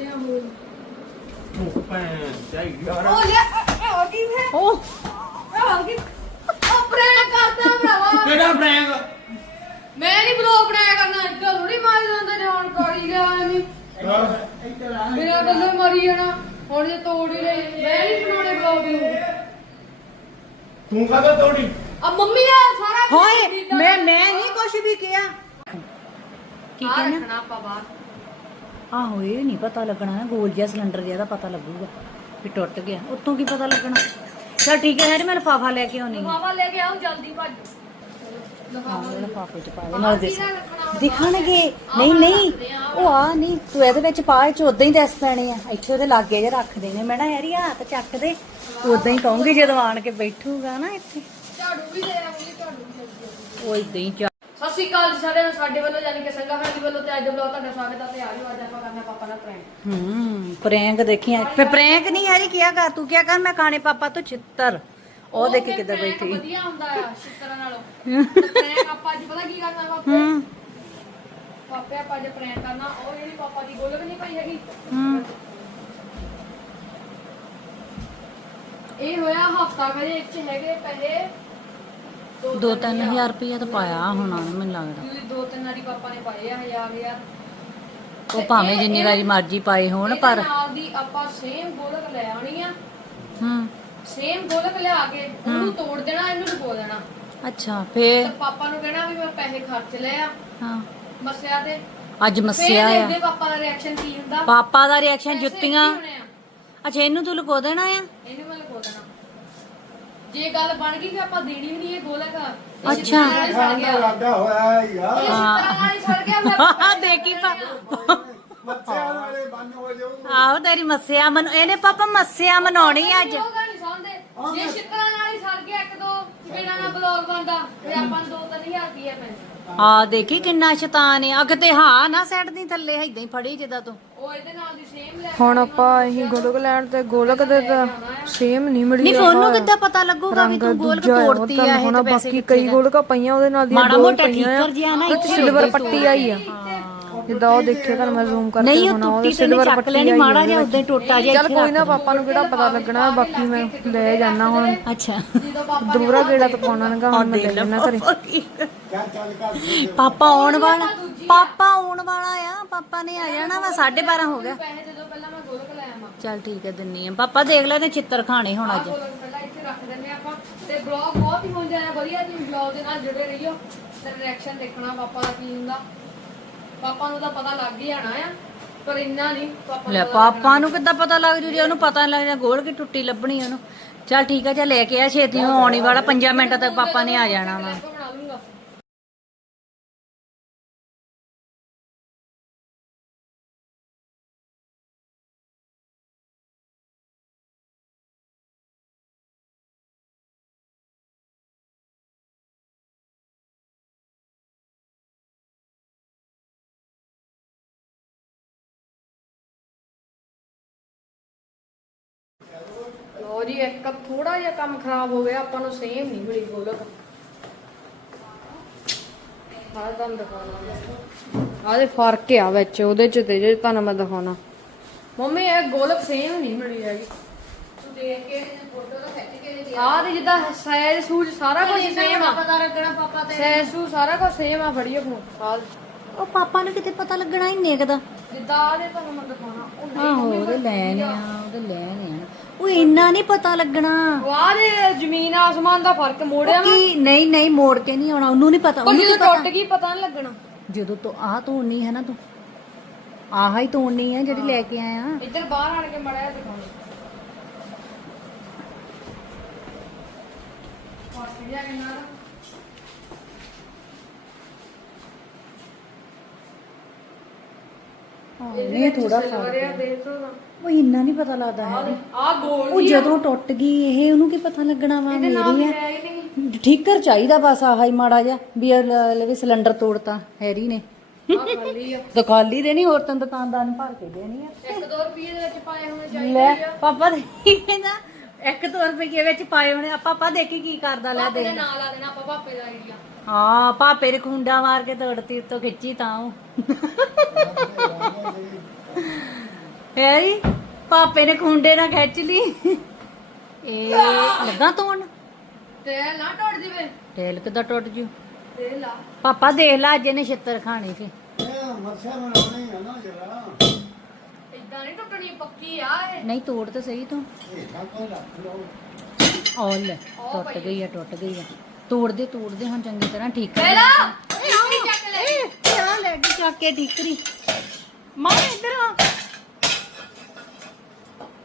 ਉਹ ਭੈਣ ਚਾਹੀ ਯਾਰ ਉਹ ਲਿਆ ਆ ਕੀ ਹੈ ਉਹ ਆ ਕੀ ਉਹ ਪ੍ਰੈਂਕ ਕਰਦਾ ਭਰਾਵਾ। ਕਿਹੜਾ ਬ੍ਰੈਂਕ ਮੈਂ ਨਹੀਂ ਬਲੌਗ ਬਣਾਇਆ ਕਰਨਾ ਇੱਦਾਂ ਥੋੜੀ ਮਾਰੀ ਜਾਂਦਾ ਜਾਣ ਕਰੀ ਲਿਆ ਐਵੇਂ। ਮੇਰਾ ਗੱਲੋਂ ਮਰੀ ਜਾਣਾ ਹੁਣ ਜੇ ਤੋੜ ਹੀ ਲਈ ਮੈਂ ਨਹੀਂ ਬਣਾਉਣੇ ਬਲੌਗ ਨੂੰ ਤੂੰ ਕਾਹਦਾ ਤੋੜੀ? ਆ ਮੰਮੀ ਆ ਸਾਰਾ ਹੋਏ। ਮੈਂ ਮੈਂ ਨਹੀਂ ਕੁਛ ਵੀ ਕਿਹਾ। ਕੀ ਰੱਖਣਾ ਆਪਾਂ ਬਾਹਰ। ਆਹੋ ਇਹ ਨਹੀਂ ਪਤਾ ਲੱਗਣਾ ਨਾ ਗੋਲ ਜਿਹਾ ਸਿਲੰਡਰ ਜਿਹਾ ਦਾ ਪਤਾ ਲੱਗੂਗਾ ਵੀ ਟੁੱਟ ਗਿਆ। ਉਤੋਂ ਕੀ ਪਤਾ ਲੱਗਣਾ? ਚਲ ਠੀਕ ਹੈ ਹੈਰੀ ਮੈਂ ਲਫਾਫਾ ਲੈ ਕੇ ਆਉਣੀ ਬਾਬਾ ਲੈ ਕੇ ਆਓ ਜਲਦੀ ਭੱਜ ਲਫਾਫੇ ਚ ਪਾ ਦੇ ਨਾਲ ਦੇ ਦਿਖਣਗੇ। ਨਹੀਂ ਨਹੀਂ ਉਹ ਆ ਨਹੀਂ ਤੂੰ ਇਹਦੇ ਵਿੱਚ ਪਾ ਇਹ ਚ ਉਦਾਂ ਹੀ ਦੱਸ ਪੈਣੇ ਆ। ਇੱਥੇ ਉਹਦੇ ਲਾਗੇ ਜੇ ਰੱਖ ਦੇਣੇ ਮੈਂ ਨਾ ਯਾਰੀ ਹੱਥ ਚੱਕ ਦੇ ਉਦਾਂ ਹੀ ਕਹੂੰਗੀ ਜਦੋਂ ਆਣ ਕੇ ਬੈਠੂਗਾ ਨਾ ਇੱਥੇ। ਝਾੜੂ ਵੀ ਲੈ ਆਉਂਗੀ ਝਾੜੂ ਉਹ ਇਦਾਂ ਹੀ ਸਤਿ ਸ਼੍ਰੀ ਅਕਾਲ ਜੀ ਸਾਰਿਆਂ ਨੂੰ ਸਾਡੇ ਵੱਲੋਂ ਯਾਨੀ ਕਿ ਸੰਗਾ ਫੈਮਿਲੀ ਵੱਲੋਂ ਤੇ ਅੱਜ ਦੇ ਵਲੋਗ ਤੁਹਾਡਾ ਸਵਾਗਤ ਹੈ ਤੇ ਆ ਜਾਓ ਅੱਜ ਆਪਾਂ ਕਰਨਾ ਪਾਪਾ ਨਾਲ ਪ੍ਰੈਂਕ ਹੂੰ ਪ੍ਰੈਂਕ ਦੇਖੀਆਂ ਫੇ ਪ੍ਰੈਂਕ ਨਹੀਂ ਹੈਰੀ ਕੀ ਕਰ ਤੂੰ ਕੀ ਕਰ ਮੈਂ ਖਾਣੇ ਪਾਪਾ ਤੋਂ ਛਿੱਤਰ। ਉਹ ਦੇਖੀ ਕਿੱਦਾਂ ਬੈਠੀ। ਵਧੀਆ ਹੁੰਦਾ ਆ ਸ਼ਿਕਰਾਂ ਨਾਲੋਂ। ਪ੍ਰੈਂਕ ਆਪਾਂ ਅੱਜ ਪਤਾ ਕੀ ਕਰਨਾ ਪਾਪੇ? ਹੂੰ। ਪਾਪੇ ਆਪਾਂ ਅੱਜ ਪ੍ਰੈਂਕ ਕਰਨਾ ਉਹ ਜਿਹੜੀ ਪਾਪਾ ਦੀ ਗੋਲਕ ਨਹੀਂ ਪਈ ਹੈਗੀ। ਹੂੰ। ਇਹ ਹੋਇਆ ਹਫਤਾ ਕਰੇ ਇੱਕ ਚ ਹੈਗੇ ਪੈਸੇ ਦੋ ਤਿੰਨ ਹਜ਼ਾਰ ਰੁਪਇਆ ਤਾਂ ਪਾਇਆ ਹੋਣਾ ਨਾ ਮੈਨੂੰ ਲੱਗਦਾ। ਕਿਉਂਕਿ ਦੋ ਤਿੰਨ ਵਾਰੀ ਪਾਪਾ ਨੇ ਪਾਏ ਆ ਹਜ਼ਾਰ ਹਜ਼ਾਰ ਉਹ ਭਾਵੇਂ ਜਿੰਨੀ ਵਾਰੀ ਮਰਜ਼ੀ ਪਾਏ ਹੋਣ ਇਹਦੇ ਪਰ ਨਾਲ ਦੀ ਆਪਾਂ ਸੇਮ ਗੋਲਕ ਲੈ ਆਉਣੀ ਆ। ਹੂੰ। ਸੇਮ ਗੋਲਕ ਲਿਆ ਕੇ ਉਹਨੂੰ ਤੋੜ ਦੇਣਾ ਇਹਨੂੰ ਡੁਬੋ ਦੇਣਾ। ਅੱਛਾ ਤੇ ਫੇਰ ਪਾਪਾ ਨੂੰ ਕਹਿਣਾ ਵੀ ਮੈਂ ਪੈਸੇ ਖਰਚ ਲਏ ਆ। ਹਾਂ। ਮਸਿਆ ਤੇ। ਅੱਜ ਫੇਰ ਮੱਸਿਆ ਆ। ਦੇਖਦੇ ਪਾਪਾ ਦਾ ਰਿਐਕਸ਼ਨ ਕੀ ਹੁੰਦਾ। ਪਾਪਾ ਦਾ ਰਿਐਕਸ਼ਨ ਪੈਸੇ ਜੁੱਤੀਆਂ। ਕੀ ਹੋਣੇ ਆ? ਅੱਛਾ ਇਹਨੂੰ ਤੂੰ ਲੁਕੋ ਦੇਣਾ ਆ? ਇਹਨੂੰ ਮੈਂ ਲਗੋ ਦੇਣਾ। ਜੇ ਗੱਲ ਬਣ ਗਈ ਕਿ ਆਪਾਂ ਦੇਣੀ ਵੀ ਨਹੀਂ ਇਹ ਗੋਲਕ ਅੱਛਾ। ਸੜ ਗਿਆ। ਲੱਗਾ ਹੋਇਆ ਯਾਰ। ਸ਼ਿਕਰਾਂ ਨਾਲ ਹੀ ਸੜ ਗਿਆ ਮੈਂ ਦੇਖੀ ਪਾ ਬੱਚਿਆਂ ਵਾਲੇ ਬੰਨ ਹੋ ਜਾਊ ਆਹੋ ਤੇਰੀ ਮੱਸਿਆ ਮਨ ਇਹਨੇ ਪਾਪਾ ਮੱਸਿਆ ਮਨਾਉਣੀ ਅੱਜ। ਨਹੀਂ ਸਮਝਦੇ ਜੇ ਸ਼ਿਕਰਾਂ ਨਾਲ ਹੀ ਸੜ ਗਿਆ ਇੱਕ ਦੋ ਚਪੇੜਾਂ ਨਾਲ ਬਲੌਗ ਬਣਦਾ ਤੇ ਆਪਾਂ ਨੂੰ ਦੋ ਤਿੰਨ ਹਜ਼ਾਰ ਰੁਪਏ ਪੈਂਦੇ। ਆ ਦੇਖੀ ਕਿੰਨਾ ਸ਼ੈਤਾਨ ਆ ਅਗ ਤੇ ਹਾਂ ਨਾ ਸੈੱਟਦੀ ਥੱਲੇ ਏਦਾਂ ਹੀ ਫੜੀ ਜਿੱਦਾਂ ਤੂੰ। ਉਹ ਇਹਦੇ ਨਾਲ ਦੀ ਸੇਮ ਲੈ ਹੁਣ ਆਪਾਂ ਅਸੀਂ ਗੋਲਕ ਲੈਣ ਤੇ ਗੋਲਕ ਦੇ ਤਾਂ ਸੇਮ ਨਹੀਂ ਮਿਲੀ ਨਹੀਂ ਫੋਨੂੰ ਕਿੱਦਾਂ ਪਤਾ ਲੱਗੂਗਾ ਵੀ ਤੂੰ ਗੋਲਕ ਤੋੜਤੀ ਆ ਇਹ ਹੁਣ ਤੇ ਪੈਸੇ ਬਾਕੀ ਕਈ ਗੋਲਕਾਂ ਪਈਆਂ ਉਹਦੇ ਨਾਲ ਦੀਆਂ ਮਾੜਾ ਦੋ ਮੋਟਾ ਨਾ ਇੱਥੇ ਸਿਲਵਰ ਪੱਟੀ ਆਈ ਆ। ਜਿੱਦਾਂ ਉਹ ਦੇਖਿਆ ਕਰ ਮੈਂ ਜ਼ੂਮ ਕਰਕੇ ਨਹੀਂ ਉਹ ਹੁਣ ਟੁੱਟੀ ਤੇ ਸਿਲਵਰ ਚੱਕ ਪੱਟੀ ਲੈਣੀ ਮਾੜਾ ਜਿਹਾ ਉਦਾਂ ਹੀ ਟੁੱਟਾ ਜਿਹਾ ਚੱਲ ਕੋਈ ਨਾ ਪਾਪਾ ਨੂੰ ਕਿਹੜਾ ਪਤਾ ਲੱਗਣਾ ਬਾਕੀ ਮੈਂ ਲੈ ਜਾਣਾ ਹੁਣ। ਅੱਛਾ। ਦੂਰਾ ਗੇੜਾ ਤਾਂ ਪਾਉਣਾ ਨਗਾ ਹੁਣ ਮੈਂ ਲੈ ਜਾਣਾ ਘਰੇ। ਪਾਪਾ ਆਉਣ ਵਾਲਾ ਪਾਪਾ ਆਉਣ ਵਾਲਾ ਆ ਪਾਪਾ ਨੇ ਆ ਜਾਣਾ ਵਾ 12:30 ਹੋ ਗਿਆ। ਪੈਸੇ ਦੇ ਦਿਓ ਪਹਿਲਾਂ ਮੈਂ ਗੋਲਕ ਲੈ ਆਵਾਂ ਚੱਲ ਠੀਕ ਹੈ ਦਿੰਨੀ ਆ। ਪਾਪਾ ਦੇਖ ਲੈ ਨੇ ਚਿੱਤਰ ਖਾਣੇ ਹੁਣ ਅੱਜ। ਗੋਲਕ ਪਹਿਲਾਂ ਇੱਥੇ ਰੱਖ ਦਿੰਦੇ ਆਪਾਂ ਤੇ ਬਲੌਗ ਬਹੁਤ ਹੀ ਹੋ ਜਾਣਾ ਵਧੀਆ ਤੁਸੀਂ ਬਲੌਗ ਦੇ ਨਾਲ ਜੁੜੇ ਰਹੀਓ। ਤੇ ਰਿਐਕਸ਼ਨ ਦੇਖਣਾ ਪਾਪਾ ਦਾ ਕੀ ਹੁੰਦਾ। ਪਾਪਾ ਨੂੰ ਤਾਂ ਪਤਾ ਲੱਗ ਹੀ ਜਾਣਾ ਆ ਪਰ ਇੰਨਾ ਨਹੀਂ ਪਾਪਾ ਨੂੰ ਲੈ ਪਾਪਾ ਨੂੰ ਕਿੱਦਾਂ ਪਤਾ ਲੱਗ ਜੂ ਜੇ ਉਹਨੂੰ ਪਤਾ ਨਹੀਂ ਲੱਗਦਾ ਗੋਲ ਕੀ ਟੁੱਟੀ ਲੱਭਣੀ ਉਹਨੂੰ। ਚੱਲ ਠੀਕ ਹੈ ਚੱਲ ਲੈ ਕੇ ਆ ਛੇਤੀ ਨੂੰ ਆਉਣੀ ਵਾਲਾ 5 ਮਿੰਟਾਂ ਤੱਕ ਪਾਪਾ ਨੇ ਆ ਜਾਣਾ ਵਾ। ਜੀ ਇੱਕ ਥੋੜਾ ਜਿਹਾ ਕੰਮ ਖਰਾਬ ਹੋ ਗਿਆ ਆਪਾਂ ਨੂੰ ਸੇਮ ਨਹੀਂ ਮਿਲੀ ਗੋਲਕ। ਆਹ ਤੁਹਾਨੂੰ ਦਿਖਾਉਣਾ ਆਦੇ ਫ਼ਰਕ ਆ ਵਿੱਚ ਉਹਦੇ ਚ ਤੇ ਜੇ ਤੁਹਾਨੂੰ ਮੈਂ ਦਿਖਾਉਣਾ। ਮੰਮੀ ਇਹ ਗੋਲਕ ਸੇਮ ਨਹੀਂ ਮਿਲੀ ਹੈਗੀ। ਤੂੰ ਦੇਖ ਕੇ ਫੋਟੋ ਤਾਂ ਖਿੱਚ ਕੇ ਆਹ ਤੇ ਜਿੱਦਾਂ ਸਾਈਜ਼ ਸੂਜ ਸਾਰਾ ਕੁਝ ਸੇਮ ਆ। ਪਤਾ ਲੱਗਣਾ ਪਾਪਾ ਸਾਰਾ ਕੁਝ ਸੇਮ ਆ ਫੜੀ ਆਪਣੋ ਆਹ। ਉਹ ਪਾਪਾ ਨੂੰ ਕਿਤੇ ਪਤਾ ਲੱਗਣਾ ਹੀ ਨੇਕਦਾ ਜਿੱਦਾਂ ਆਦੇ ਤੁਹਾਨੂੰ ਮੈਂ ਦਿਖਾਉਣਾ ਉਹ ਆਹੋ ਉਹਦੇ ਲੈਣੇ ਆ ਉਹਦੇ ਲੈਣੇ ਆ। ਉਹ ਇੰਨਾ ਨਹੀਂ ਪਤਾ ਲੱਗਣਾ। ਵਾਹ ਦੇ ਜ਼ਮੀਨ ਆਸਮਾਨ ਦਾ ਫ਼ਰਕ ਮੋੜਿਆ ਨਾ ਕੀ ਨਹੀਂ ਨਹੀਂ ਮੋੜ ਕੇ ਨਹੀਂ ਆਉਣਾ ਉਹਨੂੰ ਨਹੀਂ ਪਤਾ ਪਰ ਉਹਨੂੰ ਜਦੋਂ ਕੀ ਪਤਾ? ਟੁੱਟ ਗਈ ਪਤਾ ਨਹੀਂ ਲੱਗਣਾ। ਜਦੋਂ ਤੋਂ ਆਹ ਤੋੜਨੀ ਹੈ ਨਾ ਤੂੰ ਆਹ ਹੀ ਤੋੜਨੀ ਹੈ ਜਿਹੜੀ ਲੈ ਕੇ ਆਇਆ। ਇੱਧਰ ਬਾਹਰ ਆਣ ਕੇ ਮੜਿਆ ਦਿਖਾਉਣਾ। ਫ਼ਰਕ ਕਿੰਨਾ ਇਹ ਥੋੜਾ ਨਾ ਉਹ ਇੰਨਾ ਨਹੀਂ ਪਤਾ ਲੱਗਦਾ ਹੈ। ਆ ਗੋਲ ਉਹ ਜਦੋਂ ਟੁੱਟ ਗਈ ਇਹ ਉਹਨੂੰ ਕੀ ਪਤਾ ਲੱਗਣਾ ਵਾ ਮੇਰੀ ਹੀ। ਨਹੀਂ। ਠੀਕਰ ਚਾਹੀਦਾ ਬਸ ਆਹ ਹੀ ਮਾੜਾ ਜਿਹਾ ਵੀ ਲ- ਲਵੇ ਸਿਲੰਡਰ ਤੋੜਤਾ ਹੈਰੀ ਨੇ। ਖਾਲੀ ਤਾਂ ਖਾਲੀ ਦੇਣੀ ਹੋਰ ਤਾਂ ਦੁਕਾਨਦਾਰ ਨੂੰ ਭਰ ਕੇ ਦੇਣੀ ਆ। 1-2 ਰੁਪਏ ਦੇ ਵਿੱਚ ਪਾਏ ਹੋਣੇ ਚਾਹੀਦੇ ਲੈ ਆ। ਪਾਪਾ ਦੇ ਕਹਿੰਦਾ ਇੱਕ ਦੋ ਰੁਪਏ ਵਿੱਚ ਪਾਏ ਹੋਣੇ ਆ। ਪਾਪਾ ਦੇਖੀ ਕੀ ਕਰਦਾ ਲੈ ਪਾਪੇ ਦੇ ਦੇ ਨਾਲ ਆ ਦੇਣਾ ਆਪਾਂ ਪਾਪੇ ਦਾ ਆਈਡੀਆ। ਹਾਂ ਪਾਪੇ ਦੇ ਖੁੰਡਾ ਮਾਰ ਕੇ ਤੋੜਤੀ ਉੱਤੋਂ ਖਿੱਚੀ ਤਾਂ ਉਹ। ਹੈਰੀ ਪਾਪੇ ਨੇ ਖੁੰਡੇ ਨਾਲ ਖਿੱਚ ਲਈ। ਇਹ ਲੱਗਾ ਤੋਣ? ਤੇ ਨਾ ਟੁੱਟ ਜਵੇ। ਟੇਲ ਕਿੱਦਾਂ ਟੁੱਟ ਜੂ? ਤੇ ਲਾ ਪਾਪਾ ਦੇਖ ਲੈ ਅੱਜ ਇਹਨੇ ਛਿੱਤਰ ਖਾਣੇ ਫੇ ਇਹ ਮੱਛਾ ਬਣਾਉਣੀ ਹੈ ਨਾ ਜਰਾ। ਇਦਾਂ ਨਹੀਂ ਟੁੱਟਣੀ ਪੱਕੀ ਆ ਇਹ। ਨਹੀਂ ਤੋੜ ਤੇ ਸਹੀ ਤੂੰ। ਇਹ ਤਾਂ ਕੋਈ ਰੱਖ ਲਓ। ਔ ਲੈ ਟੁੱਟ ਗਈ ਆ ਟੁੱਟ ਗਈ ਆ। ਤੋੜ ਦੇ ਤੋੜ ਦੇ ਹੁਣ ਚੰਗੀ ਤਰ੍ਹਾਂ ਠੀਕ ਕਰ ਤੇ ਲਾ। ਇਹ ਚੱਕ ਲੈ। ਇਹ ਆ ਲੈ ਕੇ ਚੱਕ ਕੇ ਠੀਕਰੀ ਮਾਰ ਇੱਧਰ ਆ।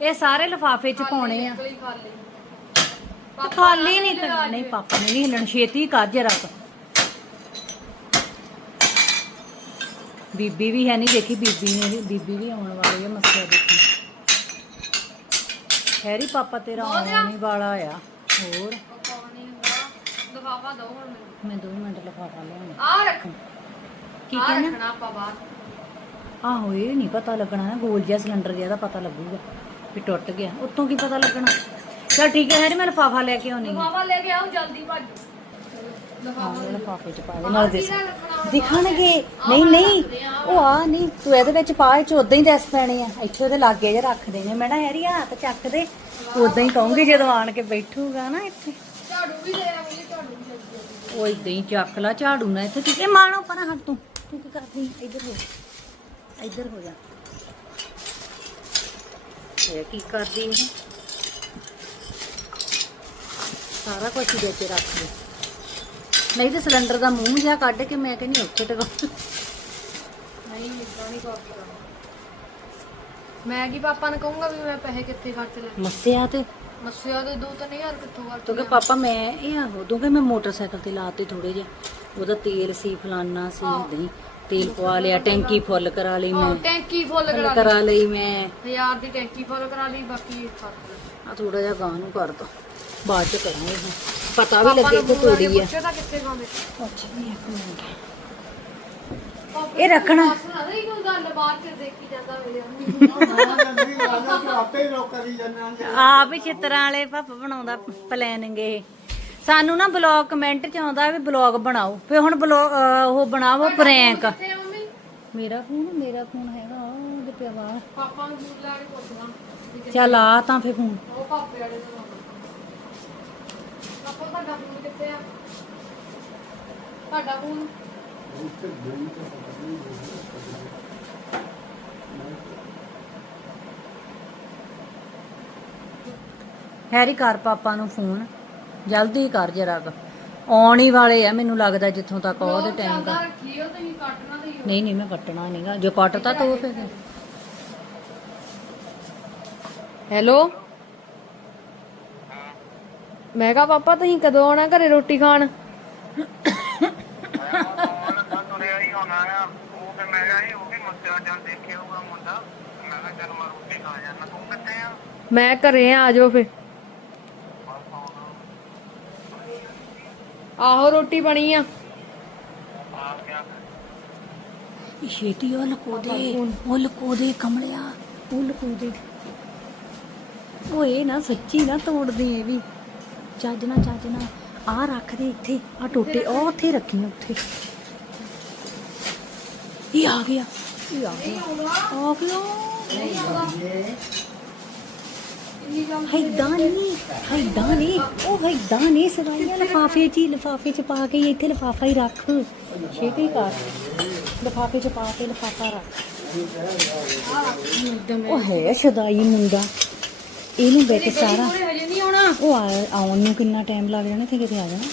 ਇਹ ਸਾਰੇ ਲਫਾਫੇ ਚ ਪਾਉਣੇ ਆ। ਤੇ ਖਾਲੀ ਨਹੀਂ ਕਰਨਾ ਨਹੀਂ ਪਾਪਾ ਨੇ ਨਹੀਂ ਹਿੱਲਣ। ਛੇਤੀ ਕਰ ਜਰਾ ਕੁ। ਬੀਬੀ ਵੀ ਹੈ ਨਹੀਂ ਦੇਖੀ ਬੀਬੀ ਨੇ ਬੀਬੀ ਵੀ ਆਉਣ ਵਾਲੀ ਹੈ ਮੱਸਿਆ ਦੇਖੀ। ਹੈਰੀ ਪਾਪਾ ਤੇਰਾ ਆਉਣ ਹੀ ਵਾਲਾ ਆ। ਹੋਰ? ਲਫਾਫਾ ਦੋ ਹੁਣ ਮੈਂ 2 ਮਿੰਟ ਲਫਾਫਾ ਲਿਆਉਣਾ। ਆ ਰੱਖ। ਕੀ ਕਹਿਣਾ? ਰੱਖਣਾ ਆਪਾਂ ਬਾਹਰ। ਆਹੋ ਇਹ ਨਹੀਂ ਪਤਾ ਲੱਗਣਾ ਨਾ ਗੋਲ ਜਿਹਾ ਸਿਲੰਡਰ ਜਿਹਾ ਦਾ ਪਤਾ ਲੱਗੂਗਾ ਵੀ ਟੁੱਟ ਗਿਆ। ਉੱਤੋਂ ਕੀ ਪਤਾ ਲੱਗਣਾ? ਚਲ ਠੀਕ ਹੈ ਹੈਰੀ ਮੈਂ ਲਫਾਫਾ ਲੈ ਕੇ ਆਉਣੀ ਲਫਾਫਾ ਲੈ ਕੇ ਆਓ ਜਲਦੀ ਭੱਜ ਹਾਂ ਲਫਾਫੇ ਚ ਪਾ ਦੇ ਨਾਲ ਦੇ ਦਿਖਣਗੇ। ਨਹੀਂ ਨਹੀਂ। ਉਹ ਆ ਨਹੀਂ ਤੂੰ ਇਹਦੇ ਵਿੱਚ ਪਾ ਇਹ ਚ ਉਦਾਂ ਹੀ ਦੱਸ ਪੈਣੇ ਆ। ਇੱਥੇ ਉਹਦੇ ਲਾਗੇ ਜੇ ਰੱਖ ਦੇਣੇ ਮੈਂ ਨਾ ਹੈਰੀ ਹੱਥ ਚੱਕ ਦੇ। ਉਦਾਂ ਹੀ ਕਹੂੰਗੀ ਜਦੋਂ ਆਣ ਕੇ ਬੈਠੂਗਾ ਨਾ ਇੱਥੇ। ਝਾੜੂ ਵੀ ਲੈ ਆਵਾਂਗੇ ਝਾੜੂ ਵੀ ਉਹ ਇਦਾਂ ਹੀ ਚੱਕ ਲਾ ਝਾੜੂ ਨਾ ਇੱਥੇ। ਕਿਤੇ ਮਾਣੋ ਪਰ ਹਟ ਤੂੰ। ਤੂੰ ਕੀ ਕਰਦੀ? ਇੱਧਰ ਹੋ ਇੱਧਰ ਹੋ ਜਾ। ਇਹ ਕੀ ਕਰਦੀ ਹੈ ਸਾਰਾ ਕੁਝ ਹੀ ਵਿੱਚ ਰੱਖ ਦੇ। ਨਹੀਂ ਤੇ ਸਿਲੰਡਰ ਦਾ ਮੂੰਹ ਜਿਹਾ ਕੱਢ ਕੇ ਮੈਂ ਕਹਿੰਦੀ ਉੱਥੇ ਟਗਾ ਨਹੀਂ ਇਦਾਂ ਨਹੀਂ ਕਰਦਾ। ਮੈਂ ਕੀ ਪਾਪਾ ਨੂੰ ਕਹੂੰਗਾ ਵੀ ਮੈਂ ਪੈਸੇ ਕਿੱਥੇ ਖਰਚ ਲੈ ਮੱਸਿਆ ਤੇ। ਮੱਸਿਆ ਦੇ 2-3000 ਕਿੱਥੋਂ ਖਰਚ ਕਿਉਂਕਿ ਪਾਪਾ ਮੈਂ ਇਹ ਆਹੋ ਦੂੰਗਾ ਮੈਂ ਮੋਟਰਸਾਈਕਲ ਤੇ ਲਾਤੇ ਥੋੜੇ ਜਿਹਾ। ਉਹਦਾ ਤੇਲ ਸੀ ਫਲਾਨਾ ਸੀ ਏਦਾਂ ਹੀ ਤੇਲ ਪਵਾ ਲਿਆ ਟੈਂਕੀ ਫੁੱਲ ਕਰਾ ਲਈ ਮੈਂ ਹਾਂ, ਟੈਂਕੀ ਫੁੱਲ ਕਰਾ ਕਰਾ ਲਈ ਮੈਂ ਲਈ ਹਜ਼ਾਰ ਦੀ ਟੈਂਕੀ ਫੁੱਲ ਕਰਾ ਲਈ ਬਾਕੀ ਖਰਚ ਆ ਥੋੜਾ ਜਿਹਾ ਗਾਂ ਨੂੰ ਕਰ ਦੋ ਬਾਅਦ ਚ ਕਰਾਂਗੇ ਹੁਣ। ਪਤਾ ਵੀ ਲੱਗੇ ਕਿ ਤੋੜੀ ਆ ਤਾਂ ਕਿੱਥੇ ਗਾਉਂਦੇ ਇਹ ਰੱਖਣਾ ਸੁਣਾ ਨਹੀਂ ਕੋਈ ਗੱਲ ਬਾਅਦ ਚ ਦੇਖੀ ਜਾਂਦਾ ਮੇਰੇ ਹਾਂ ਨਹੀਂ ਲਾਣਾ ਤੂੰ ਆਪੇ ਹੀ ਲੋਕ ਕਰੀ ਜਾਂਦਾ ਆਪ ਹੀ ਚਿੱਤਰਾਂ ਵਾਲੇ ਪਾਪਾ ਬਣਾਉਂਦਾ ਪਲਾਨਿੰਗ ਇਹ ਸਾਨੂੰ ਨਾ ਬਲੌਗ ਕਮੈਂਟ ਚ ਆਉਂਦਾ ਵੀ ਬਲੌਗ ਬਣਾਓ ਫੇ ਹੁਣ ਬਲੌਗ ਉਹ ਬਣਾਵੋ ਪ੍ਰੈਂਕ ਮੇਰਾ ਫੋਨ ਮੇਰਾ ਫੋਨ ਹੈਗਾ ਉਹ ਉਹਦੇ ਪਿਆ ਬਾਹਰ ਪਾਪਾ ਨੂੰ ਲੈ ਕੇ ਪੁੱਛਣਾ ਚੱਲ ਆ ਤਾਂ ਫੇ ਫੋਨ ਉਹ ਪਾਪੇ ਵਾਲੇ ਦਾ ਨਾਮ ਪਾਪਾ ਤੁਹਾਡਾ ਫੋਨ ਕਿੱਥੇ ਆ? ਤੁਹਾਡਾ ਫੋਨ ਹੈਰੀ ਕਰ ਪਾਪਾ ਨੂੰ ਫੋਨ ਜਲਦੀ ਕਰ ਜਰਾ। ਆਉਣ ਹੀ ਵਾਲੇ ਆ ਮੈਨੂੰ ਲੱਗਦਾ ਜਿੱਥੋਂ ਤੱਕ ਉਹਦੇ ਟਾਈਮ ਦਾ ਰੱਖੀਓ ਤੁਸੀਂ ਕੱਟਣਾ ਤੇ ਨਹੀਂ ਨਹੀਂ ਮੈਂ ਕੱਟਣਾ ਨਹੀਂਗਾ ਜੋ ਕੱਟਤਾ ਤਾਂ ਉਹ ਫੇਰ ਹੈਲੋ? ਮੈਂ ਕਹਾ ਪਾਪਾ ਤੁਸੀਂ ਕਦੋਂ ਆਉਣਾ ਘਰੇ ਰੋਟੀ ਖਾਣ? ਆ ਮੈਂ ਸੀ ਉਹ ਵੀ ਮੱਸਿਆ ਜਾਂ ਦੇਖਿਆ ਹੋਊਗਾ ਮੁੰਡਾ ਮੈਂ ਕਿਹਾ ਚੱਲ ਮੈਂ ਰੋਟੀ ਖਾ ਜਾਣਾ ਤੂੰ ਕਿੱਥੇ ਆ ਮੈਂ ਘਰੇ ਆ ਆਜੋ ਫੇ ਆਹੋ ਰੋਟੀ ਬਣੀ ਆ। ਆ ਗਿਆ ਛੇਤੀ ਉਹ ਲਕੋ ਦੇ ਉਹ ਲਕੋ ਦੇ ਕਮਲਿਆ। ਉਹ ਲਕੋ ਦੇ ਉਹ ਇਹ ਨਾ ਸੱਚੀ ਨਾ ਤੋੜਦੀ ਇਹ ਵੀ। ਚੱਜ ਨਾ ਚੱਜ ਨਾ ਆ ਰੱਖ ਦੇ ਇੱਥੇ ਆ ਟੋਟੇ ਉਹ ਉੱਥੇ ਰੱਖੀ ਉੱਥੇ। ਇਹ ਆ ਗਿਆ। ਇਹ ਆ ਗਿਆ। ਆ ਗਿਆ। ਹੈਦਾਂ ਨਹੀਂ ਹੈਦਾਂ ਨਹੀਂ ਉਹ ਹੈਦਾਂ ਨਹੀਂ ਸਵਾਈਆਂ ਲਫਾਫੇ 'ਚ ਲਫਾਫੇ 'ਚ ਪਾ ਕੇ ਹੀ ਇੱਥੇ ਲਫਾਫਾ ਹੀ ਰੱਖ। ਛੇਤੀ ਕਰ। ਲਫਾਫੇ 'ਚ ਪਾ ਕੇ ਲਫਾਫਾ ਰੱਖ। ਉਹ ਹੈ ਸ਼ਦਾਈ ਮੁੰਡਾ। ਇਹਨੂੰ ਵਿੱਚ ਸਾਰਾ। ਉਹ ਆਉਣ ਨੂੰ ਕਿੰਨਾ ਟਾਈਮ ਲੱਗ ਜਾਣਾ ਤੇ ਕਿਤੇ ਆ ਜਾਣਾ।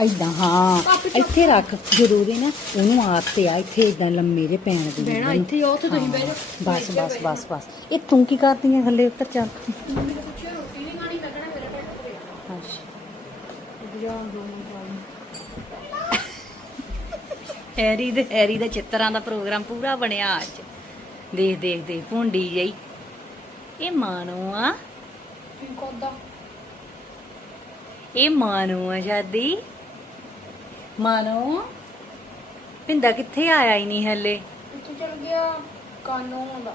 ਐਦਾਂ ਹਾਂ ਇੱਥੇ ਰੱਖ ਜ਼ਰੂਰੀ ਨਾ ਉਹਨੂੰ ਆਦਤ ਆ ਇੱਥੇ ਇਦਾਂ ਲੰਮੇ ਜੇ ਪੈਣ ਦੀ ਬਹਿਣਾ ਇੱਥੇ ਹੀ ਆ, ਉੱਥੇ ਤੁਸੀਂ ਬਹਿ ਜਾਓ। ਬਸ ਬਸ ਬਸ ਬਸ। ਇਹ ਤੂੰ ਕੀ ਕਰਦੀ ਹੈ ਥੱਲੇ ਉੱਤਰ ਚੱਲ। ਮੈਨੂੰ ਪੁੱਛਿਆ ਰੋਟੀ ਨਹੀਂ ਖਾਣੀ ਲੱਗਣਾ ਮੇਰੇ ਢਿੱਡ ਤੇ ਅੱਛਾ। ਹੈਰੀ ਦੇ ਹੈਰੀ ਦੇ ਚਿੱਤਰਾਂ ਦਾ ਪ੍ਰੋਗਰਾਮ ਪੂਰਾ ਬਣਿਆ ਅੱਜ। ਦੇਖ ਦੇਖ ਦੇਖ ਭੁੰਡੀ ਜਈ ਇਹ ਮਾਨੋ ਆ। ਕੀ ਕੋਦਾ ਇਹ ਮਾਨੋ ਆ ਸ਼ਾਦੀ। ਮਾਨੋ ਪਿੰਦਾ ਕਿੱਥੇ ਆਇਆ ਹੀ ਨਹੀਂ ਹਲੇ? ਕਿੱਥੇ ਚਲ ਗਿਆ ਕਾਨੋਂ ਦਾ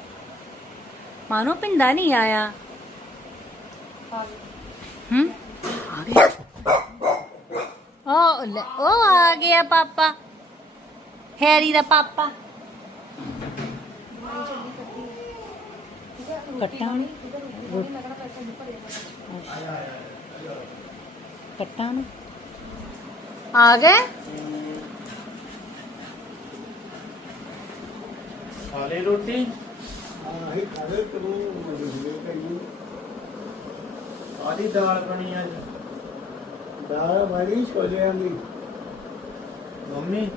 ਮਾਨੋ ਪਿੰਦਾ ਨਹੀਂ ਆਇਆ? ਹਾਂ। ਹੂੰ? ਆ ਗਿਆ ਉਹ ਲੈ ਉਹ ਆ ਗਿਆ ਪਾਪਾ। ਹੈਰੀ ਦਾ ਪਾਪਾ। ਕੱਟਾਂ ਕੱਟਾਂ ਨੂੰ। ਆ ਗਏ? ਖਾਲੇ ਰੋਟੀ? ਆਹੀ ਖਾਦੇ ਤੂੰ ਮਜਬੂਰ ਕਰੀ ਆਦੀ ਦਾਲ ਬਣੀ ਅੱਜ? ਦਾਲ ਬੜੀ ਛੋਲਿਆਂ ਦੀ। ਮੰਮੀ?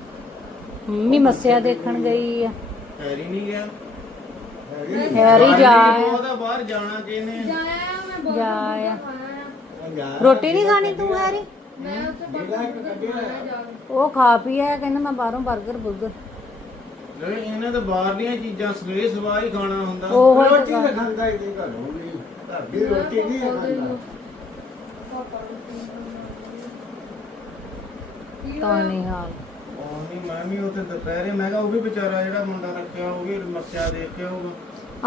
ਮੰਮੀ ਮੱਸਿਆ ਦੇਖਣ ਗਈ ਆ। ਹੈਰੀ ਨਹੀਂ ਗਿਆ? ਹੈਰੀ? ਜਾ ਉਹਦਾ ਬਾਹਰ ਜਾਣਾ ਕਿਹਨੇ? ਜਾ ਆ ਜਾ ਰੋਟੀ ਨਹੀਂ ਖਾਣੀ ਤੂੰ ਹੈਰੀ? ਕੱਢਿਆ ਉਹ ਖਾ ਪੀ ਆਇਆ ਕਹਿੰਦਾ ਮੈਂ ਬਾਹਰੋਂ 버ਗਰ ਬੁਰਗਰ। ਲੈ ਇਹਨਾਂ ਤਾਂ ਬਾਹਰਲੀਆਂ ਚੀਜ਼ਾਂ ਸਵੇਰੇ ਸਵਾਰ ਹੀ ਖਾਣਾ ਹੁੰਦਾ। ਉਹ ਰੋਟੀ ਤਾਂ ਖਾਂਦਾ ਹੀ ਨਹੀਂ ਘਰੋਂ ਵੀ ਘਰ ਦੀ ਰੋਟੀ ਨਹੀਂ ਖਾਂਦਾ। ਤਾਂ ਨਹੀਂ ਹਾਲ। ਉਹ ਨਹੀਂ ਮੈਂ ਵੀ ਉੱਥੇ ਦੁਪਹਿਰੇ ਮੈਂ ਕਿਹਾ ਉਹ ਵੀ ਵਿਚਾਰਾ ਜਿਹੜਾ ਮੁੰਡਾ ਰੱਖਿਆ ਉਹ ਵੀ ਮੱਸਿਆ ਦੇਖ ਕੇ ਆਊਗਾ।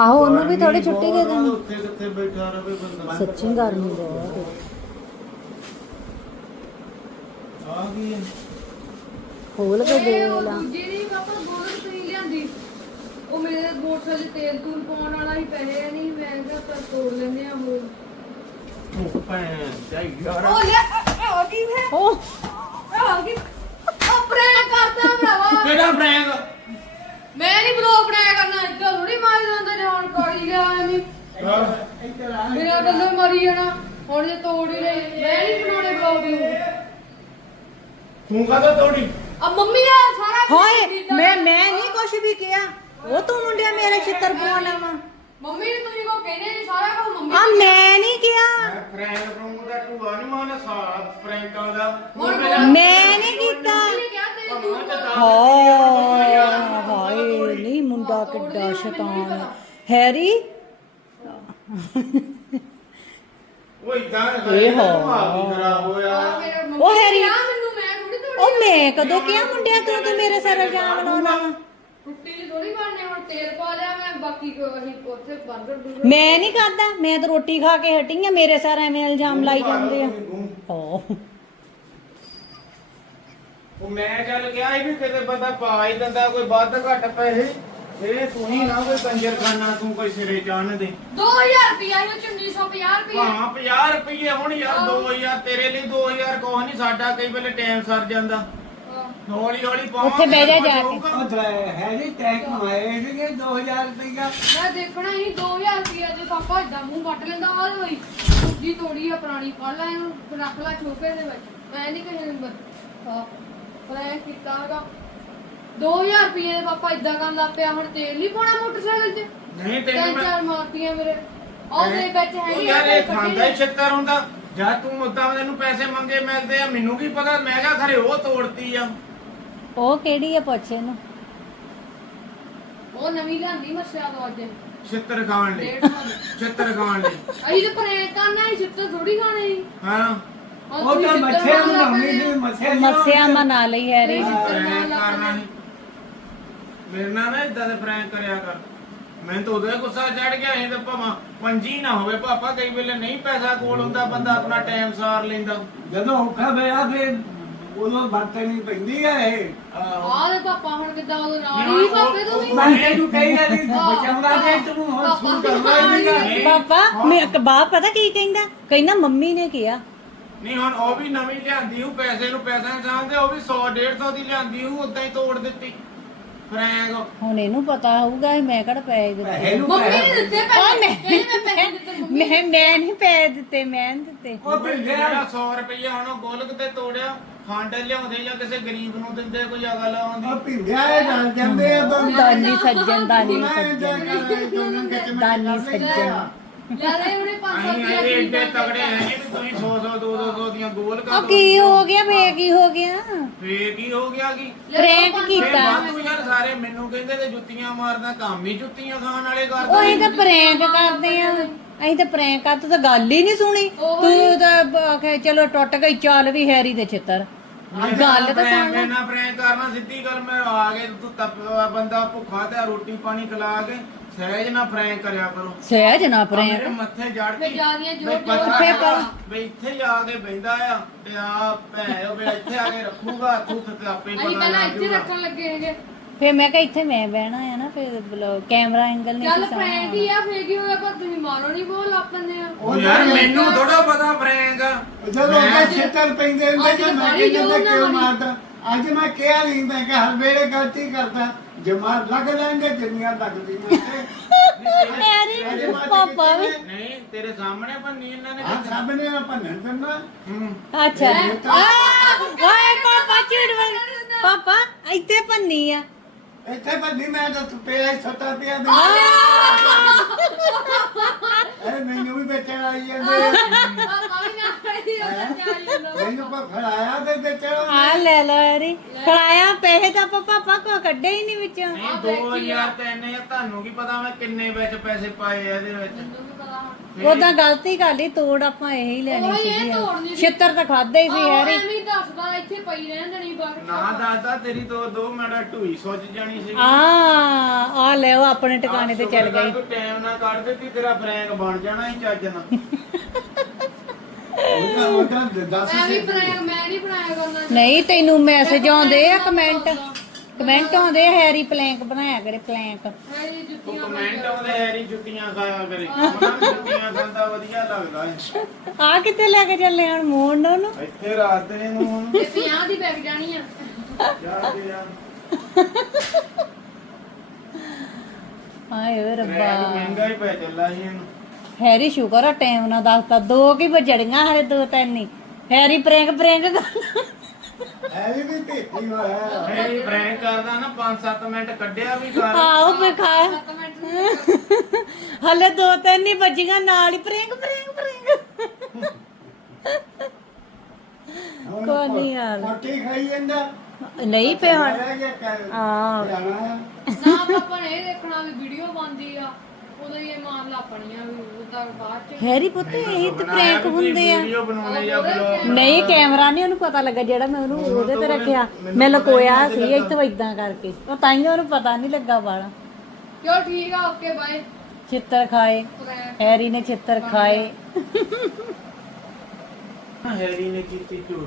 ਆਹੋ ਉਹਨੂੰ ਵੀ ਥੋੜੀ ਛੁੱਟੀ ਦੇ ਦੇਣੀ ਉੱਥੇ ਕਿੱਥੇ ਬੈਠਾ ਰਵੇ ਬੰਦਾ। ਸੱਚੀ ਗਰਮੀ ਬਹੁਤ ਹੈ। ਆ ਗਈ ਹੈ। ਖੋਲ ਕੇ ਦੇ ਲਾ। ਨਹੀਂ ਪਾਪਾ ਗੋਲਕ ਤੁਸੀਂ ਲਿਆਂਦੀ। ਉਹ ਮੇਰੇ ਮੋਟਰਸਾਈਕਲ 'ਚ ਤੇਲ ਤੂਲ ਪਾਉਣ ਵਾਲਾ ਹੀ ਪੈਸੇ ਨਹੀਂ ਮੈਂ ਕਿਹਾ ਪਰ ਤੋੜ ਲੈਂਦੇ ਆ ਹੋਰ। ਉਹ ਭੈਣ ਚਾਹੀ ਯਾਰ ਉਹ ਲਿਆ ਆ ਗਈ ਹੈ ਉਹ। ਆ ਗਈ। ਉਹ ਪ੍ਰੈਂਕ ਕਰਦਾ ਭਰਾਵਾ। ਕਿਹੜਾ ਬ੍ਰੈਂਡ ਮੈਂ ਨਹੀਂ ਬਲੌਗ ਬਣਾਇਆ ਕਰਨਾ ਇੱਦਾਂ ਥੋੜੀ ਮਾਰੀ ਜਾਂਦਾ ਜੇ ਹੁਣ ਕਾਲੀ ਲਿਆ ਨਹੀਂ ਮੇਰਾ ਹੀ ਮਰੀ ਜਾਣਾ ਹੁਣ ਜੇ ਤੋੜ ਹੀ ਲਏ ਮੈਂ ਨਹੀਂ ਬਣਾਉਣੇ ਬਲੌਗ ਨੂੰ। ਤੂੰ ਕਦੋਂ ਤੋੜੀ ਆ ਮੰਮੀ ਆ ਸਾਰਾ ਹਾਏ। ਮੈਂ ਮੈਂ ਨਹੀਂ ਕੁਛ ਵੀ ਕਿਹਾ। ਉਹ ਤੂੰ ਮੁੰਡਿਆ ਮੇਰੇ ਛਿੱਤਰ ਪਵਾਉਣਾ ਵਾ ਮੰਮੀ ਨੇ ਤੁਸੀਂ ਕੋ ਕਹਿੰਦੇ ਨਹੀਂ ਸਾਰਾ ਕੁਝ ਮੰਮੀ ਆ ਮੈਂ ਨਹੀਂ ਕਿਹਾ। ਮੈਂ ਪ੍ਰੈਂਕ ਪ੍ਰੂੰਗ ਦਾ ਤੂੰ ਆ ਨਹੀਂ ਮਾਨਾ ਸਾਰਾ ਪ੍ਰੈਂਕਾਂ ਦਾ ਹੁਣ ਮੈਂ ਨਹੀਂ ਕੀਤਾ। ਮੰਮੀ ਨੇ ਕਿਹਾ ਤੇ ਤੂੰ ਹਾਏ ਹਾਏ ਨਹੀਂ ਮੁੰਡਾ ਕਿੱਡਾ ਸ਼ੈਤਾਨ ਹੈ। ਹੈਰੀ? ਉਹ ਇਦਾਂ ਇਹ ਹੋ। ਖਰਾਬ ਹੋਇਆ। ਆ ਮੇਰਾ ਮੰਮੀ ਉਹ ਨੇ ਹੈਰੀ। ਕਿਹਾ ਤੋੜੀ ਉਹ ਮੈਂ ਕਦੋਂ ਕਿਹਾ ਮੁੰਡਿਆ ਤੂੰ ਤੇ ਮੇਰੇ ਸਿਰ ਇਲਜ਼ਾਮ ਲਾਉਣਾ? ਵਾ ਰੋਟੀ ਥੋੜੀ ਬਣਨੇ ਹੁਣ ਤੇਲ ਪਾ ਲਿਆ ਮੈਂ ਬਾਕੀ ਕੋ ਅਸੀਂ ਉੱਥੇ 버ਗਰ ਬੁਰਗਰ ਮੈਂ ਨਹੀਂ ਕਰਦਾ ਮੈਂ ਤਾਂ ਰੋਟੀ ਖਾ ਕੇ ਹਟੀ ਆ ਮੇਰੇ ਸਿਰ ਐਵੇਂ ਇਲਜ਼ਾਮ ਲਾਈ ਜਾਂਦੇ ਆ। ਓ ਉਹ ਮੈਂ ਚੱਲ ਗਿਆ ਇਹ ਵੀ ਕਿਤੇ ਬੰਦਾ ਪਾ ਹੀ ਦਿੰਦਾ ਕੋਈ ਵੱਧ ਘੱਟ ਪੈਸੇ। ਇਹ ਤੂੰ ਹੀ ਨਾ ਕੋਈ ਕੰਜਰਖਾਨਾ ਤੂੰ ਕੋਈ ਸਿਰੇ ਚੰਨ ਦੇ। 2000 ਰੁਪਿਆ ਇਹ ਚ 1950 ਰੁਪਿਆ ਹਾਂ 50 ਰੁਪਏ ਹੁਣ ਯਾਰ 2000 ਤੇਰੇ ਲਈ 2000 ਕੋਹ ਨਹੀਂ ਸਾਡਾ ਕਈ ਵੇਲੇ ਟਾਈਮ ਸਰ ਜਾਂਦਾ। ਹੌਲੀ ਹੌਲੀ ਪਾਵਾਂ ਉੱਥੇ ਬਹਿ ਜਾ ਜਾ ਕੇ। ਉਹ ਤਾਂ ਹੈ ਨਹੀਂ ਟੈਕ ਕਮਾਏ ਸੀਗੇ 2000 ਰੁਪਇਆ ਮੈਂ ਦੇਖਣਾ ਹੀ 2000 ਰੁਪਿਆ ਜੇ ਪਾਪਾ ਇਦਾਂ ਮੂੰਹ ਵੱਟ ਲੈਂਦਾ ਆ ਹੋਈ ਜੀ। ਤੋੜੀ ਆ ਪੁਰਾਣੀ ਫੜ ਲੈ ਇਹਨੂੰ ਰੱਖ ਲੈ ਛੋਕੇ ਦੇ ਵਿੱਚ। ਮੈਂ ਨਹੀਂ ਕਿਸੇ ਨੂੰ ਹਾਂ ਪ੍ਰੈਂਕ ਕੀਤਾ ਹੈਗਾ। 2000 ਰੁਪਏ ਦੇ ਪਾਪਾ ਇਦਾਂ ਕਰਨ ਲੱਗ ਪਿਆ ਹੁਣ ਤੇਲ ਨਹੀਂ ਪਾਉਣਾ ਮੋਟਰਸਾਈਕਲ 'ਚ? ਨਹੀਂ ਤਿੰਨ ਤੈਨੂੰ ਮੈਂ ਚਾਰ ਮਾਰਤੀਆਂ ਮੇਰੇ। ਉਹ ਦੇ ਵਿੱਚ ਹੈ ਉਹ ਹੀ ਯਾਰ ਇਹ ਖਾਂਦਾ ਹੀ ਛਿੱਤਰ ਹੁੰਦਾ। ਜਾਂ ਤੂੰ ਮੁੱਦਾ ਮੈਨੂੰ ਪੈਸੇ ਮੰਗੇ ਮਿਲਦੇ ਆ ਮੈਨੂੰ ਕੀ ਪਤਾ? ਮੈਂ ਕਿਹਾ ਖਰੇ ਉਹ ਤੋੜਤੀ ਆ। ਉਹ ਕਿਹੜੀ ਆ ਪੁੱਛ ਇਹਨੂੰ? ਉਹ ਨਵੀਂ ਲਿਆਂਦੀ ਮੱਸਿਆ ਤੋਂ ਅੱਜ। ਛਿੱਤਰ ਖਾਣ ਲਈ। 150 ਛਿੱਤਰ ਖਾਣ ਲਈ। ਅਸੀਂ ਤੇ ਪ੍ਰੈਂਕ ਕਰਨਾ ਹੀ ਚਿੱਤਰ ਥੋੜੀ ਖਾਣੇ ਸੀ। ਹਾਂ। ਹੁਣ ਉਹ ਤੁਸੀਂ ਤਾਂ ਮੱਛੇ ਖਾਣ ਨੂੰ ਪਏ ਸੀ। ਮੱਛੇ ਮੱਸਿਆ ਮਨਾ ਲਈ ਹੈਰੀ ਪ੍ਰੈਂਕ ਕਰਨਾ ਸੀ। ਮੇਰੇ ਨਾਲ ਨਾ ਇਦਾਂ ਦੇ ਪ੍ਰੈਂਕ ਕਰਿਆ ਕਰ। ਮੈਨੂੰ ਤਾਂ ਉਦੋਂ ਹੀ ਗੁੱਸਾ ਚੜ ਗਿਆ ਇਹ ਤਾਂ ਭਾਵੇਂ ਪੰਜੀ ਨਾ ਹੋਵੇ ਪਾਪਾ ਕਈ ਵੇਲੇ ਨਹੀਂ ਪੈਸਾ ਕੋਲ ਹੁੰਦਾ ਬੰਦਾ ਆਪਣਾ ਟਾਈਮ ਸਾਰ ਲੈਂਦਾ। ਜਦੋਂ ਔਖਾ ਪਿਆ ਫਿਰ ਉਦੋਂ ਵਰਤਣੀ ਪੈਂਦੀ ਆ ਇਹ। ਆਹੋ ਦੇ ਪਾਪਾ ਹੁਣ ਕਿੱਦਾਂ ਉਹ ਨਾਲ ਨਹੀਂ, ਹੀ ਪਾਪੇ ਤੋਂ ਵੀ ਮੈਂ ਤੈਨੂੰ ਕਹੀ ਜਾਂਦੀ ਬਚਾਉਂਦਾ ਤੇ ਤੂੰ ਹੁਣ ਸੂ ਕਰਨਾ ਹੀ ਨਹੀਂਗਾ ਪਾਪਾ ਮੈਂ ਬਾਪ ਪਤਾ ਕੀ ਕਹਿੰਦਾ? ਕਹਿੰਦਾ ਮੰਮੀ ਨੇ ਕਿਹਾ। ਨਹੀਂ ਹੁਣ ਉਹ ਵੀ ਨਵੀਂ ਲਿਆਂਦੀ ਉਹ ਪੈਸੇ ਨੂੰ ਪੈਸਾ ਚਾਹੁੰਦੇ ਉਹ ਵੀ 100 150 ਦੀ ਲਿਆਂਦੀ ਉਹ ਉਦਾਂ ਹੀ ਤੋੜ ਦਿੱਤੀ। ਹੁਣ ਇਹਨੂੰ ਪਤਾ ਹੋਊਗਾ ਵੀ ਮੈਂ ਕਿਹੜਾ ਪੈਸੇ ਦਿੱਤੇ। ਮੰਮੀ ਨੇ ਪੈਸੇ ਮੈਂ ਪੈਸੇ ਦਿੱਤੇ ਮੰਮੀ। ਮੈਂ ਮੈਂ ਨਹੀਂ ਪੈਸੇ ਦਿੱਤੇ ਮੈਂ ਨਹੀਂ ਦਿੱਤੇ। ਉਹ ਜਿਹੜਾ 100 ਰੁਪਈਆ ਹੁਣ ਉਹ ਗੋਲਕ ਤੇ ਤੋੜਿਆ ਖੰਡ ਲਿਆਉਂਦੇ ਜਾਂ ਕਿਸੇ ਗਰੀਬ ਨੂੰ ਦਿੰਦੇ ਕੋਈ ਅਗਲ ਆਉਂਦੀ ਉਹ ਭਿੰਡਿਆ ਇਹ ਜਾਣ ਜਾਂਦੇ ਆ ਦਾਨੀ ਸੱਜਣ ਦਾਨੀ ਸੱਜਣ। ਦਾਨੀ ਸੱਜਣ। ਲੈ ਰਹੇ ਉਹਨੇ 500 ਅਸੀਂ ਰੁਪਏ ਏਡੇ ਤਗੜੇ ਹੈ ਨਹੀਂ ਵੀ ਤੁਸੀਂ 100 100 200 200 ਦੀਆਂ ਗੋਲ ਕਰ ਉਹ ਕੀ ਹੋ ਗਿਆ ਵੇ ਕੀ ਹੋ ਗਿਆ। ਫੇਰ ਕੀ ਹੋ ਗਿਆ ਕੀ? ਪ੍ਰੈਂਕ ਫੇਰ ਕੀਤਾ ਵਾਧੂ ਯਾਰ ਸਾਰੇ ਮੈਨੂੰ ਕਹਿੰਦੇ ਤੇ ਜੁੱਤੀਆਂ ਮਾਰਦਾ ਕੰਮ ਹੀ ਜੁੱਤੀਆਂ ਖਾਣ ਵਾਲੇ ਉਹ ਕਰਦੇ ਅਸੀਂ ਤਾਂ ਪ੍ਰੈਂਕ ਕਰਦੇ ਆ। ਅਸੀਂ ਤਾਂ ਪ੍ਰੈਂਕ ਕਰ ਤੂੰ ਤਾਂ ਗੱਲ ਹੀ ਨਹੀਂ ਸੁਣੀ। ਤੂੰ ਤਾਂ ਆਖੇ ਚਲੋ ਟੁੱਟ ਗਈ ਚੱਲ ਵੀ ਹੈਰੀ ਦੇ ਚਿੱਤਰ ਗੱਲ ਤਾਂ ਸੁਣ ਲੈ। ਨਾ ਪ੍ਰੈਂਕ ਕਰਨਾ ਸਿੱਧੀ ਗੱਲ ਮੈਂ ਆ ਕੇ ਤੂੰ ਤਪ ਬੰਦਾ ਭੁੱਖਾ ਤੇ ਰੋਟੀ ਪਾਣੀ ਖਿਲਾ ਕੇ ਸਹਿਜ ਨਾ ਪ੍ਰੈਂਕ ਕਰਿਆ ਕਰੋ। ਸਹਿਜ ਨਾ ਆਹ ਮੇਰੇ ਪ੍ਰੈਂਕ ਮੱਥੇ ਜੜ ਤੇ ਕੇ। ਜਾਨੀਆਂ ਜੋ ਬਈ ਜੋ ਪਤਾ ਉੱਥੇ ਹੈਗਾ ਪਾ- ਵੀ ਇੱਥੇ ਹੀ ਆ ਕੇ ਬੈਂਦਾ ਆ ਤੇ ਆ ਭੈ ਉਹ ਵੀ ਇੱਥੇ ਆ ਕੇ ਰੱਖੂਗਾ ਹੱਥ ਉੱਤੇ ਤੇ ਆਪੇ ਹੀ ਅਸੀਂ ਪਤਾ ਪਹਿਲਾਂ ਲੱਗ ਇੱਥੇ ਰੱਖਣ ਲੱਗੇ ਹੈਗੇ। ਫੇਰ ਮੈਂ ਕਿਹਾ ਇੱਥੇ ਮੈਂ ਬਹਿਣਾ ਆ ਨਾ ਬਲੋ- ਕੈਮਰਾ ਐਂਗਲ ਨਹੀਂ ਚੱਲ ਪ੍ਰੈਂਕ ਹੀ ਆ ਫੇਰ ਕੀ ਹੋਇਆ? ਪਰ ਤੁਸੀਂ ਮਾਰੋ ਨਹੀਂ ਬੋਲ ਆਪਨੇ ਆ। ਉਹ ਯਾਰ ਮੈਨੂੰ ਥੋੜਾ ਪਤਾ ਫਰੈਂਕ ਜਦੋਂ ਮੈਂ ਛੇਤਰ ਪੈਂਦੇ ਹੁੰਦੇ ਅੱਜ ਤਾਂ ਮੈਂ ਕਿਉਂ ਮਾਰੀ। ਮਾਰਦਾ? ਅੱਜ ਮੈਂ ਕਿਹਾ ਨਹੀਂ ਮੈਂ ਕਿ ਹਰ ਵੇਲੇ ਗਲਤੀ ਕਰਦਾ। ਜਮਾ ਲੱਗ ਲੈਂਦੇ ਜਿੰਨੀਆਂ ਲੱਗਦੀਆਂ ਯਾਰੀ ਪਾਪਾ ਵੀ। ਨਹੀਂ ਤੇਰੇ ਸਾਹਮਣੇ ਭੰਨੀ ਇਹਨਾਂ ਨੇ ਆ ਸਭ ਨੇ ਭੰਨਣ ਦਿੰਦਾ ਹੂੰ। ਅੱਛਾ। ਆ ਓਏ ਪਾਪਾ ਬੋਲ। ਪਾਪਾ ਇੱਥੇ ਪੰਨੀ ਆ। ਇੱਥੇ ਭੰਨੀ ਮੈਂ ਤਾਂ ਪਿਆ ਛੋਟਾ ਪਿਆ ਦੇ। ਇਹ ਮੈਨੂੰ ਵੀ ਵੇਚਣ ਆਈ ਜਾਂਦੇ ਮੈਨੂੰ ਕੋ ਖੜਾਇਆ ਤੇ ਵੇਚਣ ਆ ਲੈ ਲੋ। ਯਾਰੀ ਖੜਾਇਆ ਪੈਸੇ ਤਾਂ ਆਪਾਂ ਪਾਪਾ ਕੋ ਕੱਢੇ ਹੀ ਨਹੀਂ ਵਿੱਚੋਂ। ਨਹੀਂ 2000 ਤਿੰਨ ਹਜ਼ਾਰ ਤੁਹਾਨੂੰ ਕੀ ਪਤਾ ਮੈਂ ਕਿੰਨੇ ਵਿੱਚ ਪੈਸੇ ਪਾਏ ਆ ਇਹਦੇ ਵਿੱਚ? ਉਹਦਾ ਗਲਤੀ ਕਰ ਲਈ ਤੋੜ ਆਪਾਂ ਇਹੀ ਲੈਣੀ ਉਹੀ ਇਹ ਸੀ ਤੋੜਨੀ ਸੀ। ਛਿੱਤਰ ਤਾਂ ਖਾਦੇ ਹੀ ਸੀ ਹੀ ਦੱਸਦਾ ਇੱਥੇ ਪਈ ਰਹਿਣ ਦੇਣੀ ਬਾਹਰ। ਨਾ ਦਾਦਾ ਤੇਰੀ ਦੋ ਦੋ ਮਿੰਟ ਢੂਈ ਸੁੱਜ ਜਾਣੀ ਸੀ। ਆ ਆ ਲੈ ਉਹ ਆਪਣੇ ਟਿਕਾਣੇ ਤੇ ਚੱਲ ਗਈ। ਟਾਈਮ ਨਾ ਕੱਢ ਦਿੱਤੀ ਤੇਰਾ ਫਰੈਂਕ ਬਣ ਜਾਣਾ ਹੀ ਚੱਜ ਨਾਲ। ਉਹਦਾ ਉਹਦਾ ਦੱਸ ਮੈਂ ਵੀ ਬਣਾਇਆ ਮੈਂ ਨਹੀਂ ਬਣਾਇਆ ਕਰਨਾ। ਨਹੀਂ ਤੈਨੂੰ ਮੈਸੇਜ ਆਉਂਦੇ ਆ ਕਮੈਂਟ ਕਮੈਂਟ ਆਉਂਦੇ ਆ ਹੈਰੀ ਪਲੈਂਕ ਬਣਾਇਆ ਕਰੇ ਪਲੈਂਕ ਮੇਰੀ ਤੂੰ ਜੁੱਤੀਆਂ ਕਮੈਂਟ ਆਉਂਦੇ ਹੈਰੀ ਜੁੱਤੀਆਂ ਖਾਇਆ ਕਰੇ। ਉਹਨਾਂ ਨੂੰ ਜੁੱਤੀਆਂ ਖਾਂਦਾ ਵਧੀਆ ਲੱਗਦਾ ਹੈ ਆ ਕਿੱਥੇ ਲੈ ਕੇ ਚੱਲੇ ਹਣ ਮੋੜ ਨੂੰ ਉਹਨੂੰ? ਇੱਥੇ ਰਾਤ ਦੇ ਨੂੰ ਹੁਣ। ਤੇ 50 ਦੀ ਬੈਗ ਜਾਣੀ ਆ। ਹਾਏ ਓਏ ਰੈਕ ਰੱਬਾ ਮਹਿੰਗਾ ਹੀ ਪੈ ਚੱਲਾ ਸੀ ਇਹਨੂੰ। ਹੈਰੀ ਸ਼ੁਕਰ ਆ ਟਾਈਮ ਨਾਲ ਦੱਸਤਾ। ਦੋ ਕੀ ਵਜੜੀਆਂ ਹਰੇ ਦੋ ਤਿੰਨ ਨਹੀਂ ਹੈਰੀ ਪ੍ਰੈਂਕ ਪ੍ਰੈਂਕ ਕਰ। ਐ ਵੀ ਭੇਤੀ ਹੋਇਆ ਮੇਰੀ ਫਰੈਂਕ ਕਰਦਾ ਨਾ 5-7 ਮਿੰਟ ਕੱਢਿਆ ਵੀ ਕਰ। ਆਓ ਫੇ ਖਾ ਹਲੇ ਦੋ ਤਿੰਨ ਨਹੀਂ ਵੱਜੀਆਂ ਨਾਲ ਹੀ ਪ੍ਰੈਂਕ ਪ੍ਰੈਂਕ ਪ੍ਰੈਂਕ। ਕੋਈ ਨਹੀਂ ਯਾਰ। ਰੋਟੀ ਖਾਈ ਜਾਂਦਾ। ਨਹੀਂ ਪੇ ਹਣ ਰਹਿ ਗਿਆ ਕਰ ਹਾਂ। ਨਾ ਪਾਪਾ ਨੇ ਇਹ ਦੇਖਣਾ ਵੀ ਵੀਡੀਓ ਬਣਦੀ ਆ। ਉਦੋਂ ਹੀ ਇਹ ਮਾਰ ਲਾਪਣੀਆਂ ਵੀ ਉਹਦਾ ਬਾਅਦ ਚ। ਹੈਰੀ ਪੁੱਤ ਇਹੀ ਤੇ ਪ੍ਰੈਂਕ ਹੁੰਦੇ ਆ। ਵੀਡੀਓ ਬਣਾਉਣੇ ਜਾਂ ਬਲੌਗ ਨਹੀਂ ਕੈਮਰਾ ਨਹੀਂ ਉਹਨੂੰ ਪਤਾ ਲੱਗਾ ਜਿਹੜਾ ਮੈਂ ਉਹਨੂੰ ਉਹਦੇ ਤੇ ਰੱਖਿਆ। ਮੈਂ ਲਕੋਇਆ ਸੀ ਇੱਥੇ ਇਦਾਂ ਕਰਕੇ। ਉਹ ਤਾਈਓ ਉਹਨੂੰ ਪਤਾ ਨਹੀਂ ਲੱਗਾ ਵਾਲਾ ਚਲੋ ਠੀਕ ਆ ਓਕੇ ਬਾਏ ਚਿੱਤਰ ਖਾਏ। ਹੈਰੀ ਨੇ ਚਿੱਤਰ ਖਾਏ। ਹੈਰੀ ਨੇ ਕੀਤੀ